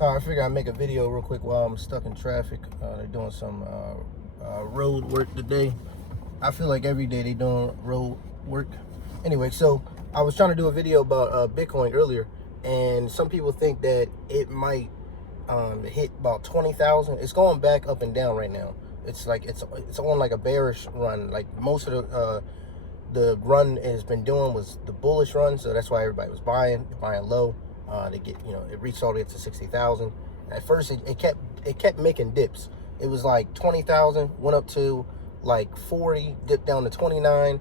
I figured I'd make a video real quick while I'm stuck in traffic. They're doing some road work today. I feel like every day they doing road work. Anyway, so I was trying to do a video about Bitcoin earlier, and some people think that it might hit about 20,000. It's going back up and down right now. It's like it's on like a bearish run. Like most of the run it has been doing was the bullish run, so that's why everybody was buying low. They get, it reached all the way up to 60,000. At first, it kept making dips. It was like 20,000, went up to like 40, dipped down to 29.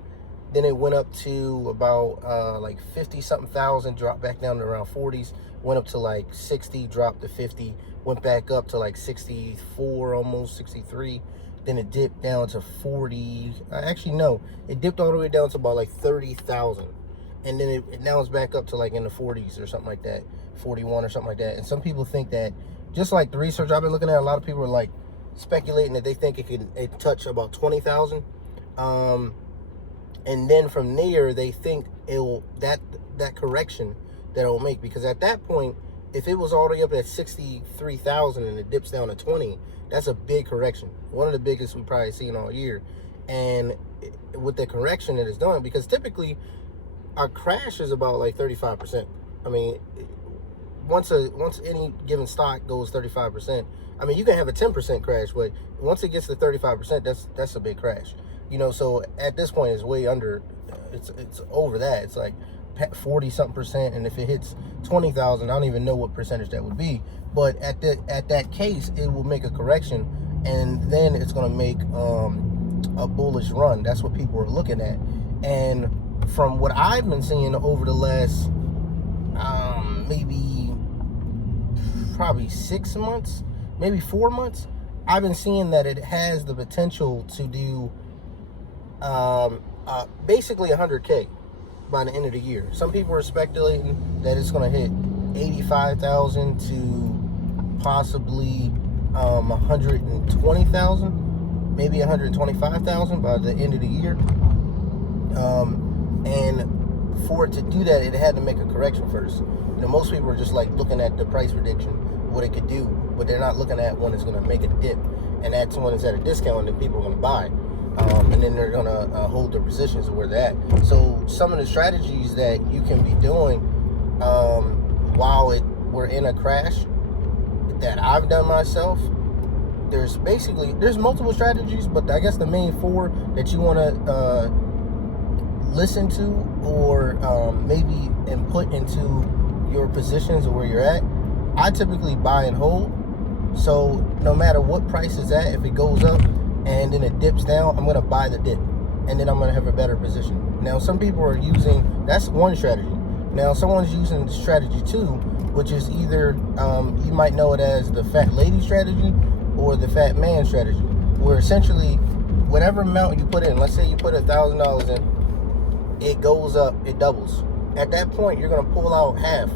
Then it went up to about like 50 something thousand, dropped back down to around 40s, went up to like 60, dropped to 50, went back up to like 64, almost 63. Then it dipped down to 40. Actually, no, it dipped all the way down to about like 30,000. And then now it's back up to like in the 40s or something like that, 41 or something like that. And some people think that, just like the research I've been looking at, a lot of people are like speculating that they think it touch about 20,000. And then from there, they think that correction that it'll make, because at that point, if it was all the way up at 63,000 and it dips down to 20, that's a big correction. One of the biggest we've probably seen all year. And with the correction that it's doing, because typically our crash is about like 35%. I mean, once any given stock goes 35%, I mean, you can have a 10% crash, but once it gets to 35%, that's a big crash. So at this point, it's way under. It's over that. It's like 40 something percent, and if it hits 20,000, I don't even know what percentage that would be. But at that case, it will make a correction, and then it's going to make a bullish run. That's what people are looking at. And from what I've been seeing over the last maybe probably 6 months, maybe 4 months, I've been seeing that it has the potential to do basically 100K by the end of the year. Some people are speculating that it's going to hit 85,000 to possibly 120,000, maybe 125,000 by the end of the year. And for it to do that, it had to make a correction first. Most people are just like looking at the price prediction, what it could do, but they're not looking at when it's going to make a dip, and that's when it's at a discount and people are going to buy, and then they're going to hold their positions of where they're at. So some of the strategies that you can be doing while we're in a crash that I've done myself, there's multiple strategies, but I guess the main four that you want to listen to, or maybe input into your positions or where you're at. I typically buy and hold. So no matter what price is at, if it goes up and then it dips down, I'm going to buy the dip, and then I'm going to have a better position. Now, some people are using, that's one strategy. Now, someone's using strategy two, which is either you might know it as the fat lady strategy or the fat man strategy, where essentially whatever amount you put in, let's say you put $1,000 in, it goes up, it doubles. At that point, you're going to pull out half.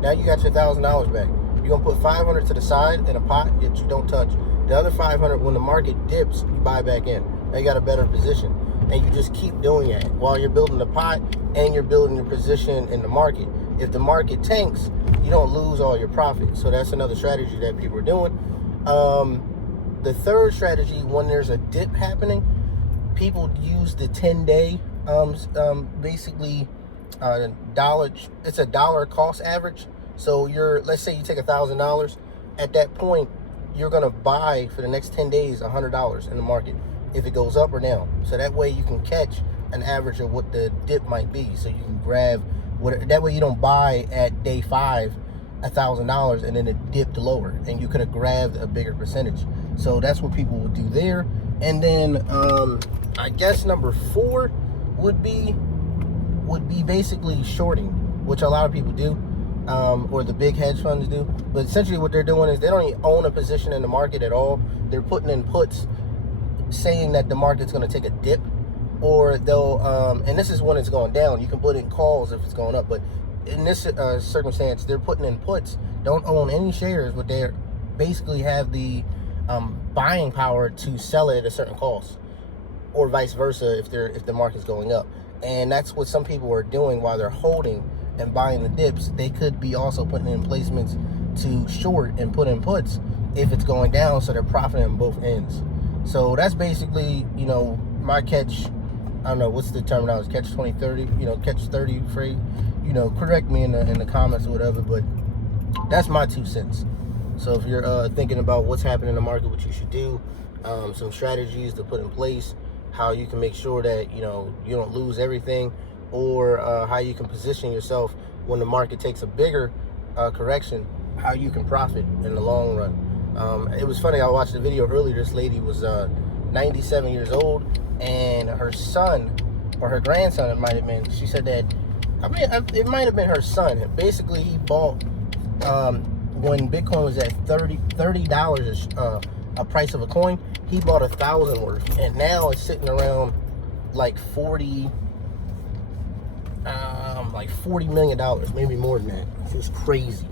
Now you got your $1,000 back. You're going to put 500 to the side in a pot that you don't touch. The other 500, when the market dips, you buy back in. Now you got a better position. And you just keep doing that while you're building the pot and you're building your position in the market. If the market tanks, you don't lose all your profit. So that's another strategy that people are doing. The third strategy, when there's a dip happening, people use the 10-day basically dollar. It's a dollar cost average. So let's say you take $1,000. At that point, you're gonna buy for the next 10 days $100 in the market if it goes up or down. So that way you can catch an average of what the dip might be. So you can grab that way you don't buy at day 5 $1,000 and then it dipped lower, and you could have grabbed a bigger percentage. So that's what people will do there. And then I guess number 4 would be basically shorting, which a lot of people do, or the big hedge funds do. But essentially what they're doing is they don't even own a position in the market at all. They're putting in puts saying that the market's going to take a dip, or they'll and this is when it's going down. You can put in calls if it's going up, but in this circumstance, they're putting in puts, don't own any shares, but they basically have the buying power to sell it at a certain cost, or vice versa if the market's going up. And that's what some people are doing while they're holding and buying the dips. They could be also putting in placements to short and put in puts if it's going down, so they're profiting on both ends. So that's basically, you know, my catch. I don't know what's the terminology, catch 20-30, you know, catch 30 freight. You know, correct me in the comments or whatever, but that's my 2 cents. So if you're thinking about what's happening in the market, what you should do, some strategies to put in place, how you can make sure that, you know, you don't lose everything, or how you can position yourself when the market takes a bigger correction, how you can profit in the long run. It was funny, I watched a video earlier. This lady was 97 years old, and her son, or her grandson it might have been, she said that, I mean, it might have been her son. Basically, he bought, when Bitcoin was at $30 a price of a coin, he bought 1,000 worth, and now it's sitting around like $40 million, maybe more than that. It's just crazy.